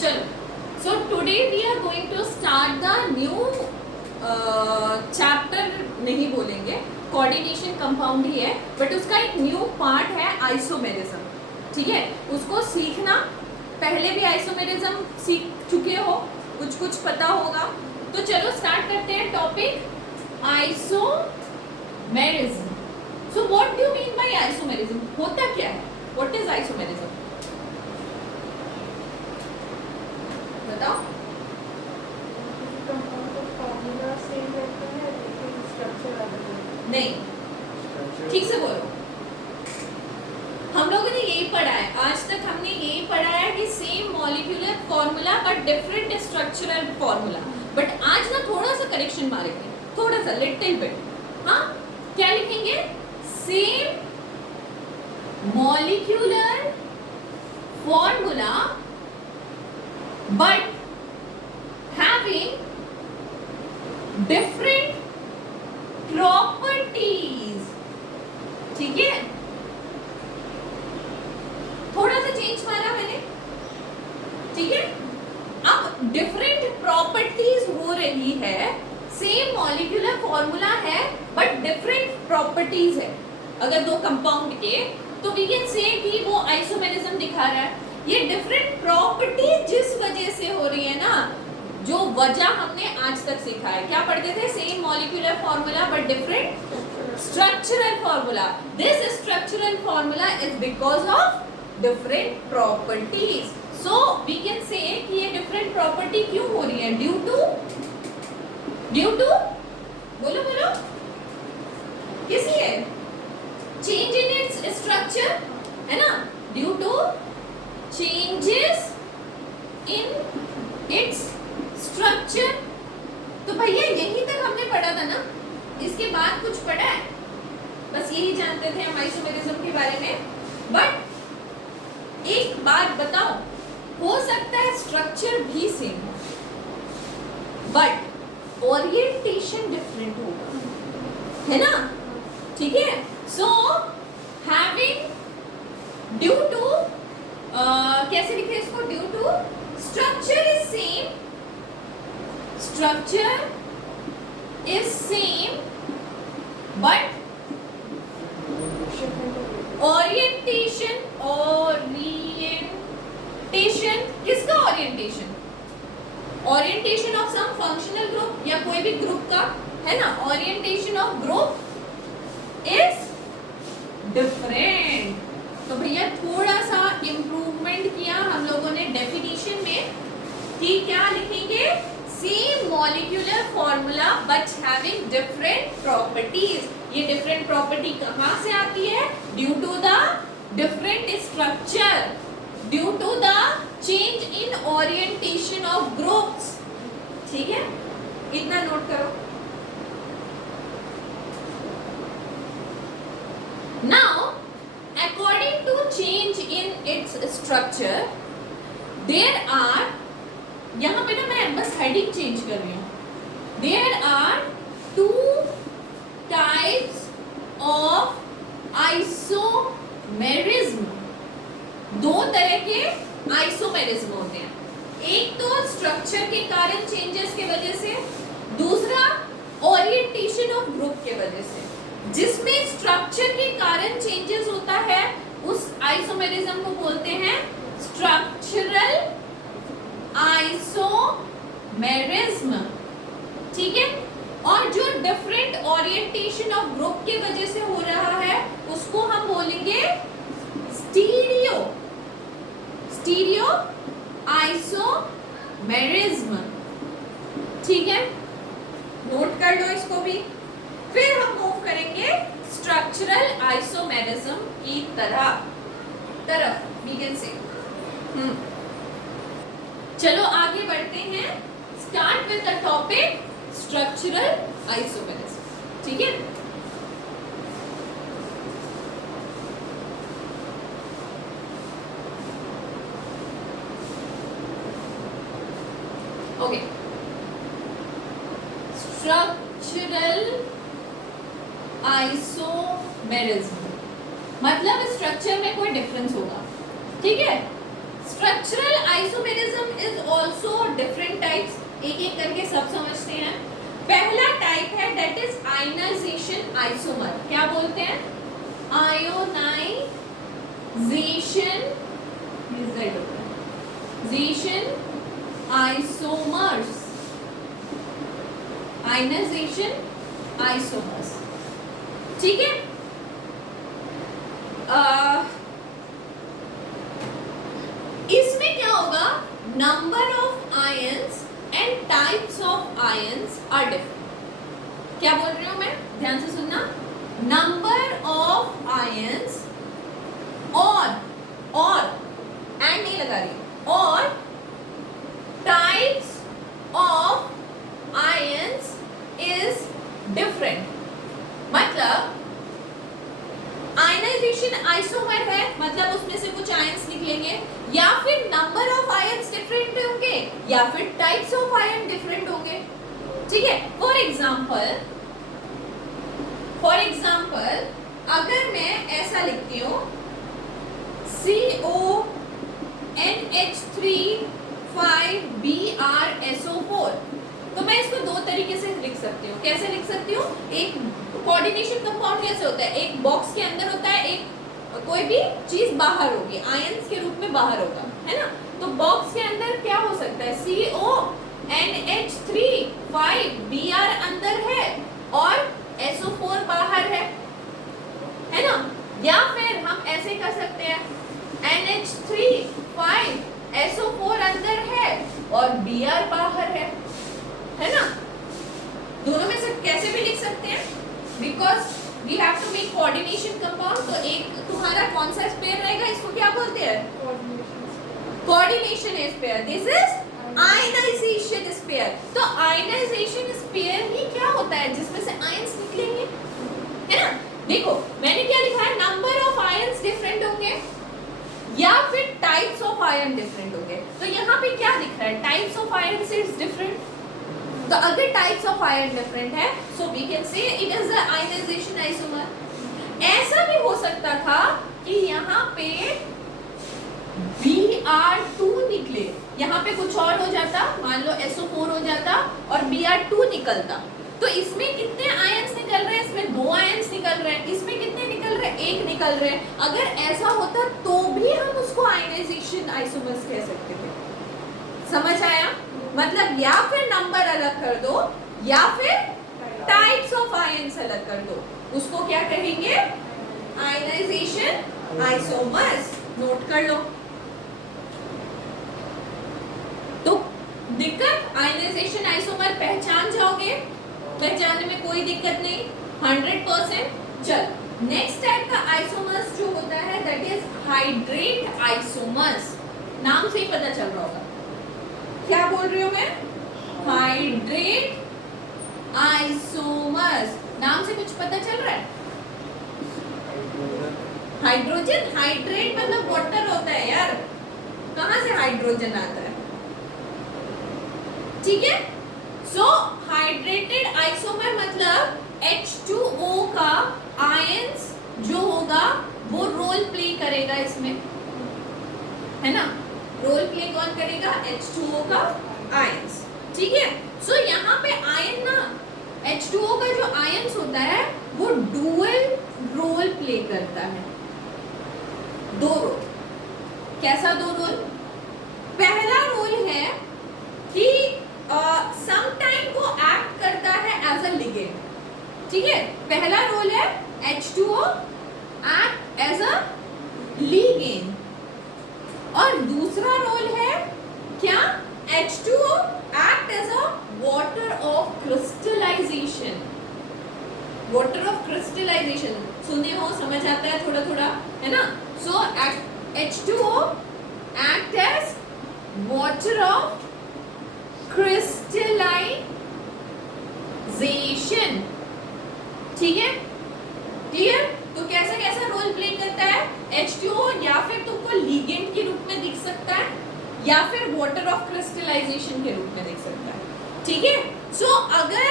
चलो, so today we are going to start the new chapter, नहीं बोलेंगे, coordination compound ही है, बट उसका एक न्यू पार्ट है आइसोमेरिज्म. ठीक है, उसको सीखना. पहले भी आइसोमेरिज्म सीख चुके हो, कुछ कुछ पता होगा. तो चलो स्टार्ट करते हैं topic isomerism. So what do you mean by isomerism? होता क्या है? What is isomerism? बताओ. नहीं, ठीक से बोलो. हम लोगों ने यही पढ़ा है, आज तक हमने यही पढ़ा है कि same molecular formula but different structural formula. But आज ना थोड़ा सा करेक्शन मारेंगे, थोड़ा सा लिटिल बिट. हाँ, क्या लिखेंगे? Same molecular formula but having different properties. ठीक है, थोड़ा सा चेंज मारा मैंने. ठीक है, अब डिफरेंट प्रॉपर्टीज हो रही है. सेम मॉलिक्यूलर फॉर्मूला है बट डिफरेंट प्रॉपर्टीज है. अगर दो कंपाउंड के, तो वी कैन से कि वो आइसोमेरिज्म दिखा रहा है. ये डिफरेंट प्रॉपर्टी जिस वजह से हो रही है ना, जो वजह हमने आज तक सीखा है. क्या पढ़ते थे? Same molecular formula but different structural formula. This structural formula is because of different properties. So we can say कि ये डिफरेंट प्रॉपर्टी क्यों हो रही है? ड्यू टू बोलो बोलो, किसी है चेंज इन इट्स स्ट्रक्चर, है ना? Due to changes in its structure. तो भैया यही तक हमने पढ़ा था ना, इसके बाद कुछ पढ़ा है? बस यही जानते थे हम आइसोमेरिज्म के बारे में. बट एक बात बताओ, हो सकता है स्ट्रक्चर भी सेम हो बट ओरिएंटेशन डिफरेंट होगा, है ना? ठीक है. सो हैविंग ड्यू टू कैसे लिखे इसको? Due to structure is same, structure is same but orientation किसका orientation? Orientation of some functional group या कोई भी ग्रुप का, है ना? Orientation of group is different. तो भैया थोड़ा सा इम्प्रूवमेंट किया हम लोगों ने डेफिनेशन में कि क्या लिखेंगे? Same molecular formula but having different properties. ये डिफरेंट प्रॉपर्टी कहाँ से आती है? Due to the different structure, due to the change in orientation of groups. ठीक है, इतना नोट करो. Now according to change in its structure there are, यहाँ पे ना मैं बस हेडिंग चेंज कर रही हूँ. there are two types of isomerism. दो तरह के आइसोमेरिज्म होते हैं. एक तो स्ट्रक्चर के कारण चेंजेस के वजह से, दूसरा ओरिएंटेशन ऑफ ग्रुप के वजह से. जिसमें स्ट्रक्चर के कारण चेंजेस होता है उस आइसोमेरिज्म को बोलते हैं स्ट्रक्चरल आइसोमेरिज्म. ठीक है, और जो डिफरेंट ओरिएंटेशन ऑफ ग्रुप के वजह से हो रहा है उसको हम बोलेंगे स्टीरियो आइसोमेरिज्म. ठीक है, नोट कर लो इसको भी. फिर हम मूव करेंगे स्ट्रक्चरल आइसोमेरिज्म की तरफ वी कैन से. चलो आगे बढ़ते हैं. Start with the topic structural isomerism. ठीक है, ओके. स्ट्रक्चरल आइसोमेरिज्म मतलब स्ट्रक्चर में कोई डिफरेंस होगा. ठीक है, structural isomerism is also different types, एक एक करके सब समझते हैं। पहला टाइप है दैट इज आयनाइजेशन आइसोमर। क्या बोलते हैं? आयोनाइजेशन आइसोमर्स, आयनाइजेशन आइसोमर्स, ठीक है। इसमें क्या होगा, number of ions and types of ions are different. क्या बोल रही हूं मैं, ध्यान से सुनना। नंबर ऑफ आयंस और एंड नहीं लगा रही, और types of ions is different. मतलब आयनाइजेशन आइसोमर है, मतलब उसमें से कुछ आयंस निकलेंगे, या फिर नंबर ऑफ आयंस डिफरेंट होंगे, या फिर टाइप्स ऑफ आयन डिफरेंट होंगे, ठीक है। फॉर एग्जाम्पल अगर मैं ऐसा लिखती हूं CONH3 5BrSO4, तो मैं इसको दो तरीके से लिख सकती हूँ। कैसे लिख सकती हूँ? एक कोऑर्डिनेशन कंपाउंड कैसे होता है, एक बॉक्स के अंदर होता है, एक कोई भी चीज बाहर होगी, आयंस के रूप में बाहर होगा, है ना। तो बॉक्स के अंदर क्या हो सकता है, CONH3 5Br अंदर है और SO4 बाहर है ना। या फिर हम ऐसे कर सकते हैं NH3 5SO4 अंदर है और Br बाहर है ना। दोनों में से कैसे भी लिख सकते हैं, because we have to make coordination compound. तो एक तुम्हारा कौन सा स्पेयर रहेगा, इसको क्या बोलते हैं, coordination sphere. This is ionization sphere. तो आयनाइजेशन स्पेयर ही क्या होता है, जिसमें से आयंस निकलेंगे, है ना। देखो मैंने क्या लिखा है, नंबर ऑफ आयंस डिफरेंट होंगे या फिर टाइप्स ऑफ आयन डिफरेंट होंगे। तो यहाँ पे क्या दिख रहा है, types of ion is different. तो अगर टाइप्स ऑफ आयन डिफरेंट है, so we can say it is a ionization isomer. ऐसा भी हो सकता था कि यहाँ पे Br2 निकले, यहाँ पे कुछ और हो जाता, मान लो SO4 हो जाता और Br2 निकलता। तो इसमें कितने आयंस निकल रहे हैं, इसमें 2 आयंस निकल रहे हैं, इसमें कितने निकल रहे हैं, 1 निकल रहे हैं। अगर ऐसा होता तो भी हम उसको आयनाइजेशन आइसोमर्स कह सकते थे। समझ आया? मतलब या फिर नंबर अलग कर दो या फिर टाइप्स ऑफ आयंस अलग कर दो, उसको क्या कहेंगे, आयनाइजेशन आइसोमर्स। नोट कर लो। तो दिक्कत, आयनाइजेशन आइसोमर पहचान जाओगे, पहचानने में कोई दिक्कत नहीं, 100%। चल नेक्स्ट टाइप का आइसोमर्स जो होता है दैट इज हाइड्रेट आइसोमर्स। नाम से ही पता चल रहा होगा क्या बोल रही हूं मैं, हाइड्रेट आइसोमर्स। नाम से कुछ पता चल रहा है, हाइड्रोजन, हाइड्रेट मतलब वाटर होता है यार, कहां से हाइड्रोजन आता है, ठीक है। सो हाइड्रेटेड आइसोमर मतलब H2O का आयंस जो होगा वो रोल प्ले करेगा इसमें, है ना। रोल प्ले कौन करेगा, H2O का आयंस, ठीक है। सो यहाँ पे आयन ना, H2O का जो आयंस होता है वो डुअल रोल प्ले करता है। 2 रोल। कैसा 2 रोल? पहला रोल है कि समटाइम वो एक्ट करता है एज अ लिगेंड, ठीक है। पहला रोल है H2O एक्ट एज अ लिगेंड, और दूसरा रोल है क्या, H2O act as a water of crystallization. Water of crystallization सुने हो, समझ आता है थोड़ा थोड़ा, है ना। So H2O act as water of crystallization, ठीक है, क्लियर। तो कैसा कैसा रोल प्ले करता है, H2O या फिर तुमको लिगेंड के रूप में दिख सकता है या फिर वाटर ऑफ क्रिस्टलाइजेशन के रूप में दिख सकता है, ठीक है। सो अगर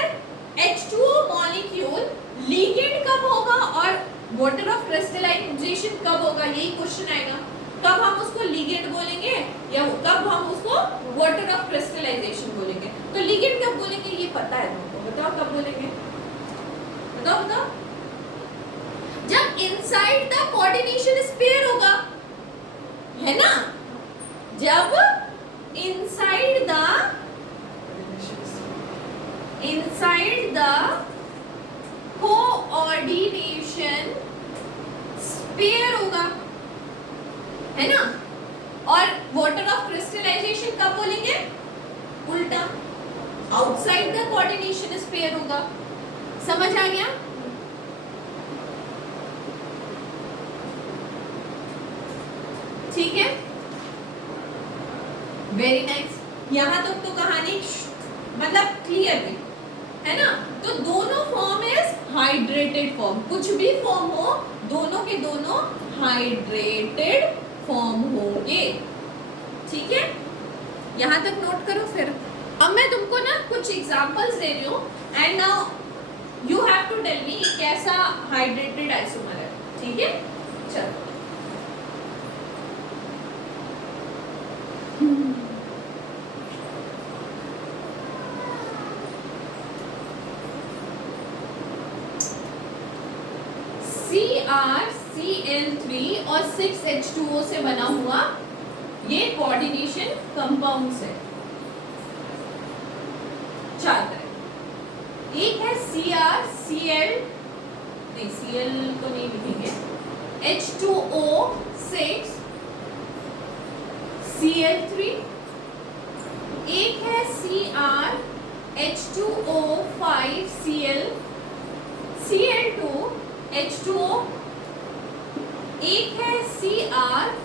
H2O मॉलिक्यूल लिगेंड कब होगा और वाटर ऑफ क्रिस्टलाइजेशन कब होगा, यही क्वेश्चन आएगा। कब हम उसको लिगेंड बोलेंगे, या कब हम उसको वाटर ऑफ क्रिस्टलाइजेशन बोलेंगे। तो लिगेंड कब बोलेंगे ये पता है तुमको, बताओ कब बोलेंगे, बताओ बताओ। जब इनसाइड द कोऑर्डिनेशन स्फीयर होगा, है ना, जब इनसाइड द कोऑर्डिनेशन स्फीयर होगा, है ना। और वाटर ऑफ क्रिस्टलाइजेशन कब बोलेंगे, उल्टा, आउटसाइड द कोऑर्डिनेशन स्फीयर होगा। समझ आ गया? ठीक है, वेरी नाइस। यहां तक तो कहानी मतलब क्लियर हुई, है ना। तो दोनों फॉर्म इज हाइड्रेटेड फॉर्म, कुछ भी फॉर्म हो दोनों के दोनों हाइड्रेटेड फॉर्म होंगे, ठीक है। यहां तक नोट करो। फिर अब मैं तुमको ना कुछ एग्जांपल्स दे रही हूं and now you have to tell me कैसा हाइड्रेटेड आइसोमर है, ठीक है। चलो CrCl3 और 6H2O से बना हुआ ये कोऑर्डिनेशन कंपाउंड्स है, चार तरह। एक है CrCl, नहीं Cl तो नहीं लिखेंगे, H2O6 Cl3, एक है CrH2O5 Cl Cl2 H2O, एक है CrH2O4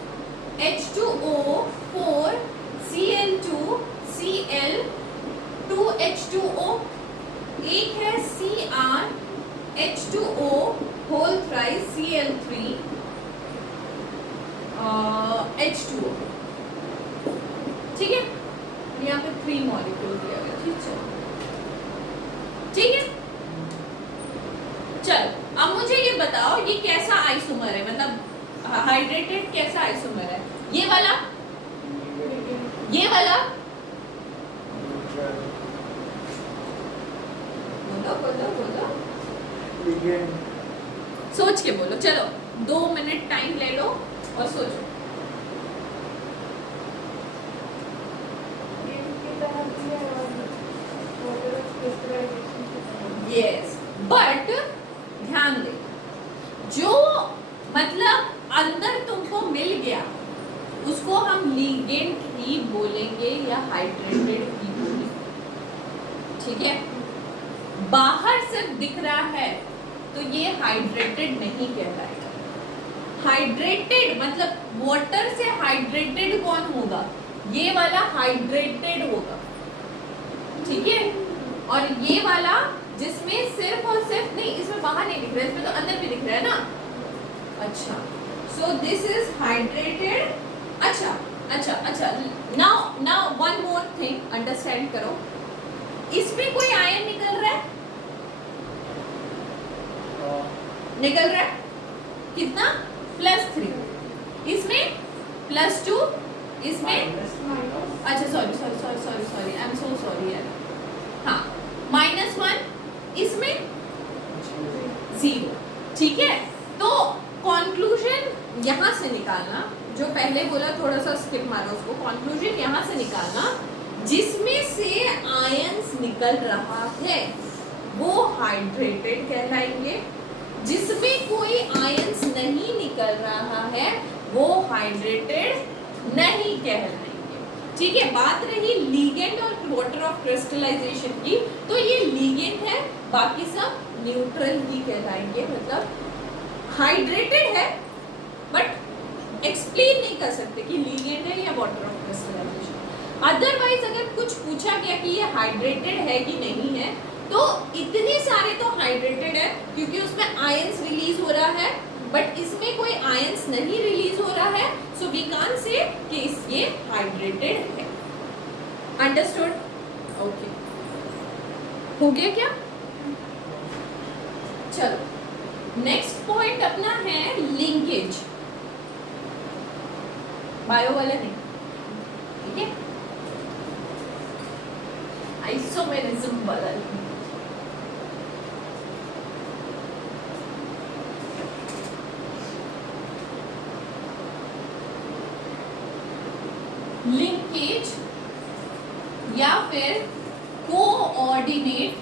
Cl2 Cl2H2O, एक है CrH2O whole thrice Cl3 H2O, ठीक है। यहाँ पे 3 मॉलिक्यूल दिया गया, ठीक है। चल अब मुझे ये बताओ ये कैसा आइसोमर है, मतलब हाइड्रेटेड कैसा आइसोमर है, ये वाला, ये वाला, बोलो बोलो बोलो, सोच के बोलो। चलो 2 मिनट टाइम ले लो और सोचो। यस, बट ध्यान दे, जो मतलब अंदर तुमको मिल गया उसको हम लिगेंड ही बोलेंगे या हाइड्रेटेड ही बोलेंगे, ठीक है। बाहर सिर्फ दिख रहा है तो ये हाइड्रेटेड नहीं कहलाएगा। हाइड्रेटेड मतलब वाटर से हाइड्रेटेड कौन होगा, ये वाला हाइड्रेटेड होगा, ठीक है। और ये वाला जिसमें सिर्फ और सिर्फ नहीं, इसमें बाहर नहीं दिख रहा है, इसमें तो अंदर भी दिख रहा है ना। अच्छा, सो दिस इज हाइड्रेटेड। अच्छा अच्छा अच्छा, now one more thing, understand करो, इसमें कोई आयन निकल रहा है, निकल रहा है कितना, +3, इसमें +2, इसमें अच्छा sorry sorry sorry sorry sorry, I am so sorry यार, हाँ -1, इसमें 0, ठीक है। तो कंक्लूजन यहाँ से निकालना, जो पहले बोला थोड़ा सा स्किप मारो उसको, कंक्लूजन यहाँ से निकालना, जिसमें से आयंस निकल रहा है वो हाइड्रेटेड कहलाएंगे, जिसमें कोई आयंस नहीं निकल रहा है वो हाइड्रेटेड नहीं कहलाएंगे, ठीक है। बात रही लीगेंड और वाटर ऑफ क्रिस्टलाइजेशन की, तो ये लीगेंड है, बाकी सब न्यूट्रल ही कहलाएंगे, मतलब हाइड्रेटेड है बट एक्सप्लेन नहीं कर सकते कि लीगेंड है या वाटर ऑफ क्रिस्टलाइजेशन। अदरवाइज अगर कुछ पूछा गया कि ये हाइड्रेटेड है कि नहीं है, तो इतने सारे तो हाइड्रेटेड है क्योंकि उसमें आयंस रिलीज हो रहा है, बट इसमें कोई आयंस नहीं रिलीज हो रहा है, सो वी कांट से कि ये हाइड्रेटेड है। अंडरस्टूड? ओके, हो गया क्या? चलो नेक्स्ट पॉइंट अपना है लिंकेज, बायो वाला नहीं, ठीक है, आइसोमेरिज्म बदल लिंकेज या फिर कोऑर्डिनेट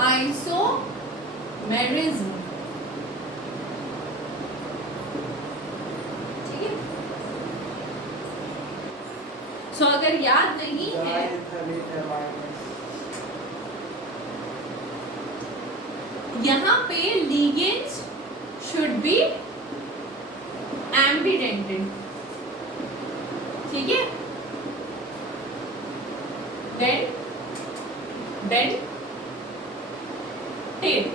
आइसोमेरिज्म, ठीक है। सो अगर याद नहीं है, यहाँ पे ligands should be ambidented, ठीक है, dented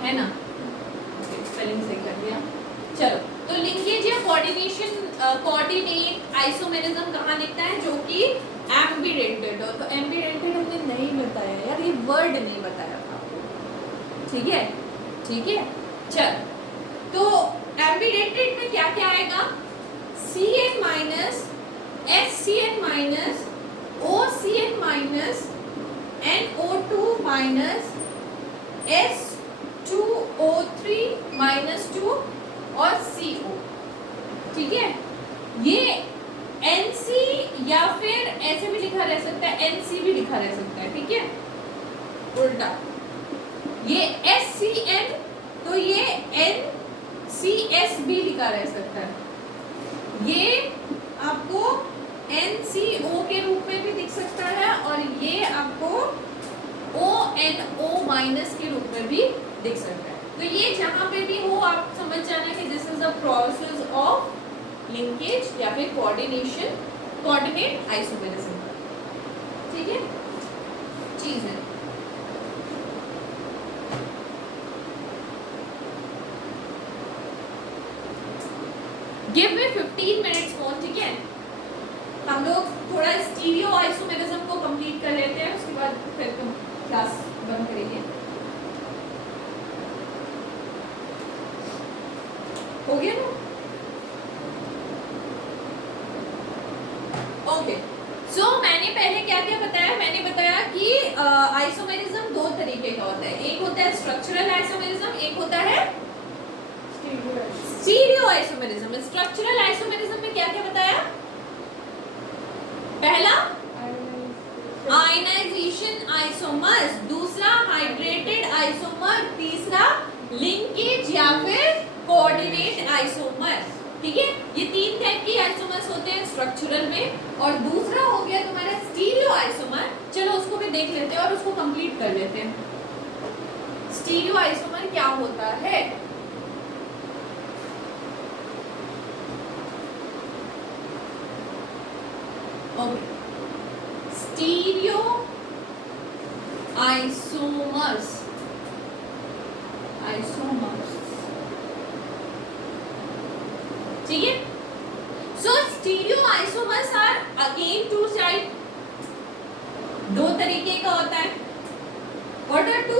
है ना, स्पेलिंग सही कर दिया। चलो, तो लिंकेज या कोऑर्डिनेट आइसोमेरिज्म कहाँ दिखता है, जो कि एम्बिडेंटेड हो। तो एम्बिडेंटेड हमने नहीं बताया यार, ये वर्ड नहीं बताया था आपको, ठीक है, ठीक है। चल, तो एम्बिडेंटेड में क्या क्या आएगा, Cn minus HCN minus OCN minus NO2 minus S2O3 minus 2 और CO, ठीक है। ये NC या फिर ऐसे भी लिखा रह सकता है, NC भी लिखा रह सकता है, ठीक है, उल्टा। ये SCN तो ये NCS भी लिखा रह सकता है, ये आपको NCO के रूप में भी दिख सकता है, और ये आपको ONO माइनस के रूप में भी दिख सकता है। तो ये जहां पे भी हो आप समझ जाना कि this is a process of linkage या फिर कोऑर्डिनेशन, कोऑर्डिनेट आइसोमेरिज्म, ठीक है, चीज है। गिव मी 15 मिनट्स मोर, ठीक है। हम लोग थोड़ा स्टीरियो आइसोमेरिज्म को कंप्लीट कर लेते हैं, उसके बाद फिर तुम क्लास बंद करेंगे, हो गया ना। ओके, सो मैंने पहले क्या क्या बताया, मैंने बताया कि आइसोमेरिज्म दो तरीके का होता है, एक होता है स्ट्रक्चरल आइसोमेरिज्म, एक होता है स्टीरियो आइसोमेरिज्म। स्ट्रक्चरल आइसोमेरिज्म में क्या क्या बताया, पहला आयनाइजेशन आइसोमर्स, दूसरा हाइड्रेटेड आइसोमर, तीसरा लिंकेज या फिर कोऑर्डिनेट आइसोमर्स, ठीक है। ये तीन टाइप की आइसोमर्स होते हैं स्ट्रक्चरल में, और दूसरा हो गया तुम्हारा स्टीरियो आइसोमर। चलो उसको भी देख लेते हैं और उसको कंप्लीट कर लेते हैं। स्टीरियो आइसोमर क्या होता है, ओके, स्टीरियो आइसोमर्स, ठीक है। So stereoisomers are again two side, दो तरीके का होता है। What are two,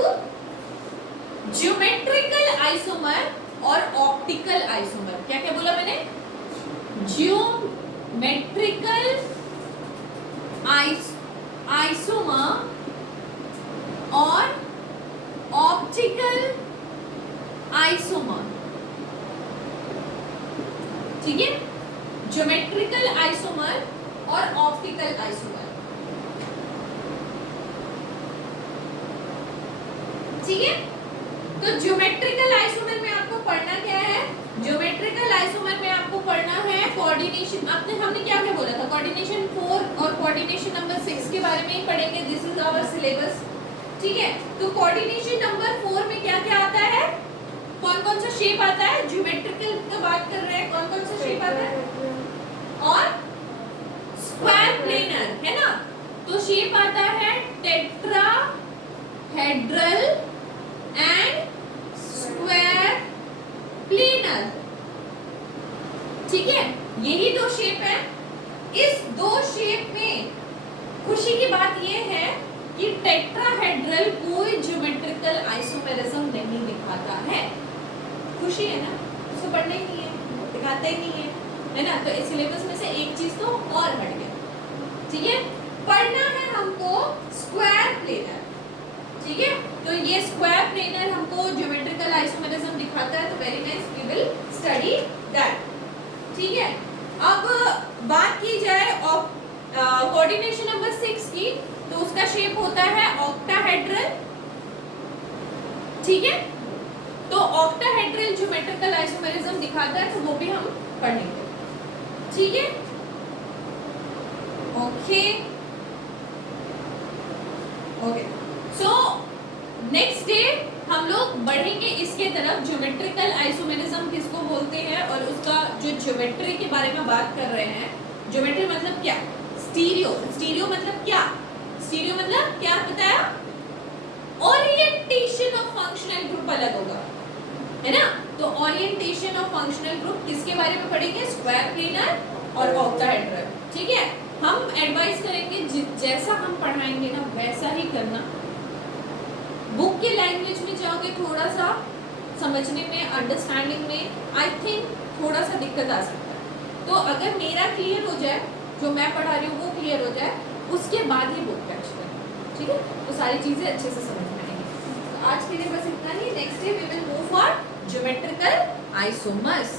geometrical isomer और ऑप्टिकल आइसोमर। क्या क्या बोला मैंने, ज्योमेट्रिकल आइसोमर और ऑप्टिकल आइसोमर, ठीक है, ज्योमेट्रिकल आइसोमर और ऑप्टिकल आइसोमर, ठीक है। तो ज्योमेट्रिकल आइसोमर में आपको पढ़ना क्या है, ज्योमेट्रिकल आइसोमर में आपको पढ़ना है कोऑर्डिनेशन। हमने क्या क्या बोला था, कोऑर्डिनेशन 4 और कोऑर्डिनेशन नंबर 6 के बारे में ही पढ़ेंगे, दिस इज आवर सिलेबस, ठीक है। तो कोऑर्डिनेशन नंबर 4 में क्या क्या आता है, कौन कौन सा शेप आता है, ज्योमेट्रिकल की बात कर रहे हैं, कौन कौन सा शेप आता है, और स्क्वायर प्लेनर, है ना। तो शेप आता है टेट्राहेड्रल एंड स्क्वायर प्लेनर, ठीक है। यही दो शेप है। इस दो शेप में खुशी की बात यह है कि टेट्राहेड्रल कोई ज्योमेट्रिकल आइसोमेरिज्म नहीं दिखाता है। खुशी है ना, उसको पढ़ना ही नहीं है, दिखाता ही नहीं है, है ना। तो इस सिलेबस में से एक चीज तो और हट गया। ठीक है। पढ़ना है हमको स्क्वायर प्लेनर, ठीक है। तो ये स्क्वायर प्लेनर हमको ज्योमेट्रिकल आइसोमेरिज्म दिखाता है, तो very nice, we will study that, ठीक है। अब बात की जाए कोऑर्डिनेशन नंबर 6 की, तो उसका शेप होता है ऑक्टाहेड्रल, ठीक है। तो ऑक्टाहेड्रल ज्योमेट्रिकल आइसोमेरिज्म दिखाता है, तो वो भी हम पढ़ेंगे, ठीक है। Okay okay, so next day हम लोग बढ़ेंगे इसके तरफ, ज्योमेट्रिकल आइसोमेरिज्म किसको बोलते हैं और उसका जो ज्योमेट्री के बारे में बात कर रहे हैं। ज्योमेट्री मतलब क्या, स्टीरियो, स्टीरियो मतलब क्या, स्टीरियो मतलब क्या बताया, ओरिएंटेशन ऑफ फंक्शनल ग्रुप अलग होगा, है ना। तो ओरिएंटेशन ऑफ फंक्शनल ग्रुप किसके बारे में पढ़ेंगे, स्क्वायर प्लेनर और ऑक्टाहेड्रल, ठीक है। हम एडवाइस करेंगे जैसा हम पढ़ाएंगे ना वैसा ही करना। बुक के लैंग्वेज में जाओगे थोड़ा सा समझने में, अंडरस्टैंडिंग में आई थिंक थोड़ा सा दिक्कत आ सकता है। तो अगर मेरा क्लियर हो जाए, जो मैं पढ़ा रही हूँ वो क्लियर हो जाए, उसके बाद ही बुक टच करें, ठीक है। तो सारी चीज़ें अच्छे से समझ में आएंगी। तो आज के लिए बस इतना ही। Next day we will move for geometrical isomers.